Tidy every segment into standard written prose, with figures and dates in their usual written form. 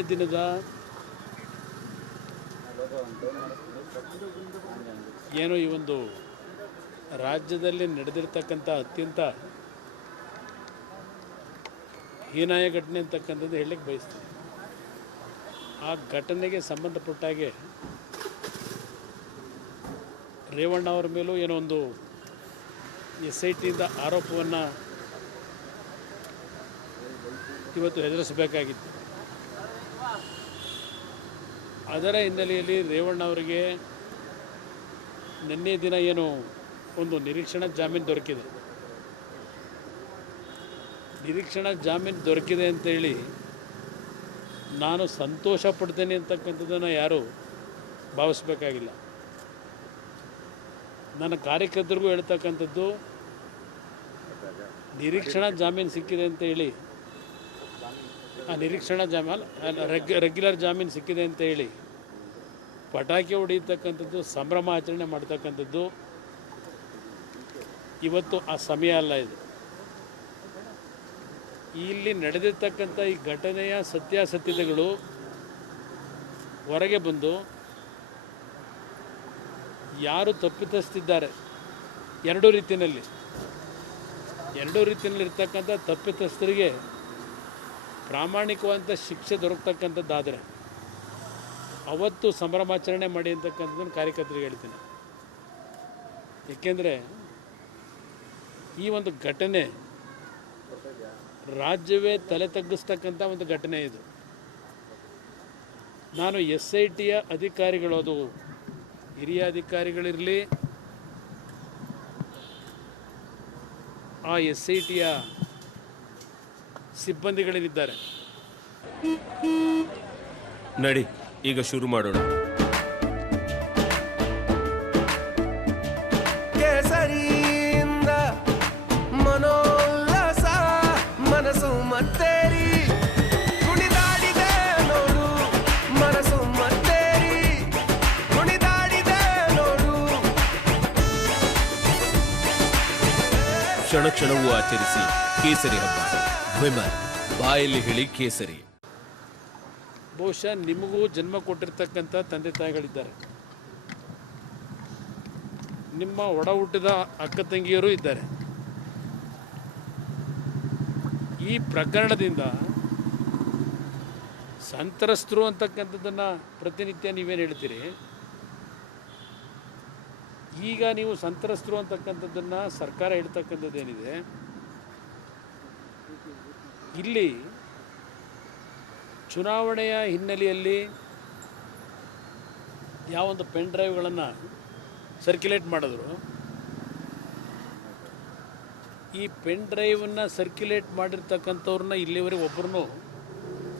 ದಿನದ ಏನೋ ಈ ಒಂದು ರಾಜ್ಯದಲ್ಲಿ ನಡೆದಿರ್ತಕ್ಕಂಥ ಅತ್ಯಂತ ಹೀನಾಯ ಘಟನೆ ಅಂತಕ್ಕಂಥದ್ದು ಹೇಳಲಿಕ್ಕೆ ಬಯಸ್ತೀನಿ. ಆ ಘಟನೆಗೆ ಸಂಬಂಧಪಟ್ಟಾಗೆ ರೇವಣ್ಣ ಅವರ ಮೇಲೂ ಏನೋ ಒಂದು SITಯಿಂದ ಆರೋಪವನ್ನು ಇವತ್ತು ಎದುರಿಸಬೇಕಾಗಿತ್ತು. ಅದರ ಹಿನ್ನೆಲೆಯಲ್ಲಿ ರೇವಣ್ಣ ಅವರಿಗೆ ನಿನ್ನೆ ದಿನ ಏನು ಒಂದು ನಿರೀಕ್ಷಣಾ ಜಾಮೀನು ದೊರಕಿದೆ. ನಿರೀಕ್ಷಣಾ ಜಾಮೀನು ದೊರಕಿದೆ ಅಂತೇಳಿ ನಾನು ಸಂತೋಷ ಪಡ್ತೇನೆ ಅಂತಕ್ಕಂಥದ್ದನ್ನು ಯಾರೂ ಭಾವಿಸ್ಬೇಕಾಗಿಲ್ಲ. ನನ್ನ ಕಾರ್ಯಕರ್ತರಿಗೂ ಹೇಳ್ತಕ್ಕಂಥದ್ದು, ನಿರೀಕ್ಷಣಾ ಜಾಮೀನು ಸಿಕ್ಕಿದೆ ಅಂತ ಹೇಳಿ, ಆ ನಿರೀಕ್ಷಣಾ ರೆಗ್ಯುಲರ್ ಜಾಮೀನು ಸಿಕ್ಕಿದೆ ಅಂತ ಹೇಳಿ ಪಟಾಕಿ ಹೊಡೆಯತಕ್ಕಂಥದ್ದು, ಸಂಭ್ರಮ ಆಚರಣೆ ಮಾಡ್ತಕ್ಕಂಥದ್ದು ಇವತ್ತು ಆ ಸಮಯ ಅಲ್ಲ. ಇದು ಇಲ್ಲಿ ನಡೆದಿರ್ತಕ್ಕಂಥ ಈ ಘಟನೆಯ ಸತ್ಯಾಸತ್ಯತೆಗಳು ಹೊರಗೆ ಬಂದು ಯಾರು ತಪ್ಪಿತಸ್ಥಿದ್ದಾರೆ, ಎರಡೂ ರೀತಿಯಲ್ಲಿ ಇರ್ತಕ್ಕಂಥ ತಪ್ಪಿತಸ್ಥರಿಗೆ ಪ್ರಾಮಾಣಿಕವಾದ ಶಿಕ್ಷೆ ದೊರಕತಕ್ಕಂಥದ್ದಾದರೆ ಅವತ್ತು ಸಂಭ್ರಮಾಚರಣೆ ಮಾಡಿ ಅಂತಕ್ಕಂಥದ್ದನ್ನು ಕಾರ್ಯಕರ್ತರಿಗೆ ಹೇಳ್ತೀನಿ. ಏಕೆಂದರೆ ಈ ಒಂದು ಘಟನೆ ರಾಜ್ಯವೇ ತಲೆ ತಗ್ಗಿಸ್ತಕ್ಕಂಥ ಒಂದು ಘಟನೆ ಇದು. ನಾನು SITಯ ಅಧಿಕಾರಿಗಳು, ಅದು ಹಿರಿಯ ಅಧಿಕಾರಿಗಳಿರಲಿ, ಆ SITಯ ಸಿಬ್ಬಂದಿಗಳೇನಿದ್ದಾರೆ, ನಡಿ ಈಗ ಶುರು ಮಾಡೋಣ. ಕೇಸರಿಯಿಂದ ಮನೋಲ್ಲಾಸ ಮನಸ್ಸು ಮತ್ತೇರಿ ಕುಣಿದಾಡಿದೆ ನೋಡು, ಮನಸ್ಸು ಮತ್ತೇರಿ ಕುಣಿದಾಡಿದೆ ನೋಡು. ಕ್ಷಣ ಕ್ಷಣವೂ ಆಚರಿಸಿ ಕೇಸರಿ ಹಬ್ಬ. ವಿಮಲ್ ಬಾಯಲ್ಲಿ ಹೇಳಿ ಕೇಸರಿ. ಬಹುಶಃ ನಿಮಗೂ ಜನ್ಮ ಕೊಟ್ಟಿರ್ತಕ್ಕಂಥ ತಂದೆ ತಾಯಿಗಳಿದ್ದಾರೆ, ನಿಮ್ಮ ಒಡ ಹುಟ್ಟಿದ ಅಕ್ಕ ತಂಗಿಯರು ಇದ್ದಾರೆ. ಈ ಪ್ರಕರಣದಿಂದ ಸಂತ್ರಸ್ತರು ಅಂತಕ್ಕಂಥದ್ದನ್ನು ಪ್ರತಿನಿತ್ಯ ನೀವೇನು ಹೇಳ್ತೀರಿ. ಈಗ ನೀವು ಸಂತ್ರಸ್ತರು ಅಂತಕ್ಕಂಥದ್ದನ್ನು ಸರ್ಕಾರ ಹೇಳ್ತಕ್ಕಂಥದ್ದೇನಿದೆ, ಇಲ್ಲಿ ಚುನಾವಣೆಯ ಹಿನ್ನೆಲೆಯಲ್ಲಿ ಯಾವೊಂದು ಪೆನ್ ಡ್ರೈವ್ಗಳನ್ನು ಸರ್ಕ್ಯುಲೇಟ್ ಮಾಡಿದ್ರು, ಈ ಪೆನ್ ಡ್ರೈವನ್ನು ಸರ್ಕ್ಯುಲೇಟ್ ಮಾಡಿರ್ತಕ್ಕಂಥವ್ರನ್ನ ಇಲ್ಲಿವರೆಗೆ ಒಬ್ಬರನ್ನು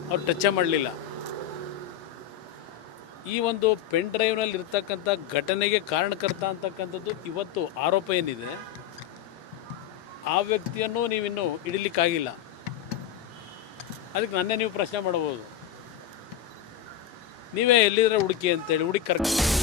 ಅವ್ರು ಟಚ್ ಮಾಡಲಿಲ್ಲ. ಈ ಒಂದು ಪೆನ್ ಡ್ರೈವ್ನಲ್ಲಿ ಇರ್ತಕ್ಕಂಥ ಘಟನೆಗೆ ಕಾರಣಕರ್ತ ಅಂತಕ್ಕಂಥದ್ದು ಇವತ್ತು ಆರೋಪ ಏನಿದೆ, ಆ ವ್ಯಕ್ತಿಯನ್ನು ನೀವಿನ್ನೂ ಹಿಡಿಲಿಕ್ಕಾಗಿಲ್ಲ. ಅದಕ್ಕೆ ನನ್ನೇ ನೀವು ಪ್ರಶ್ನೆ ಮಾಡ್ಬೋದು, ನೀವೇ ಎಲ್ಲಿದ್ರೆ ಹುಡುಕಿ ಅಂತೇಳಿ ಹುಡುಕಿ ಕರ್ಕೊಂಡು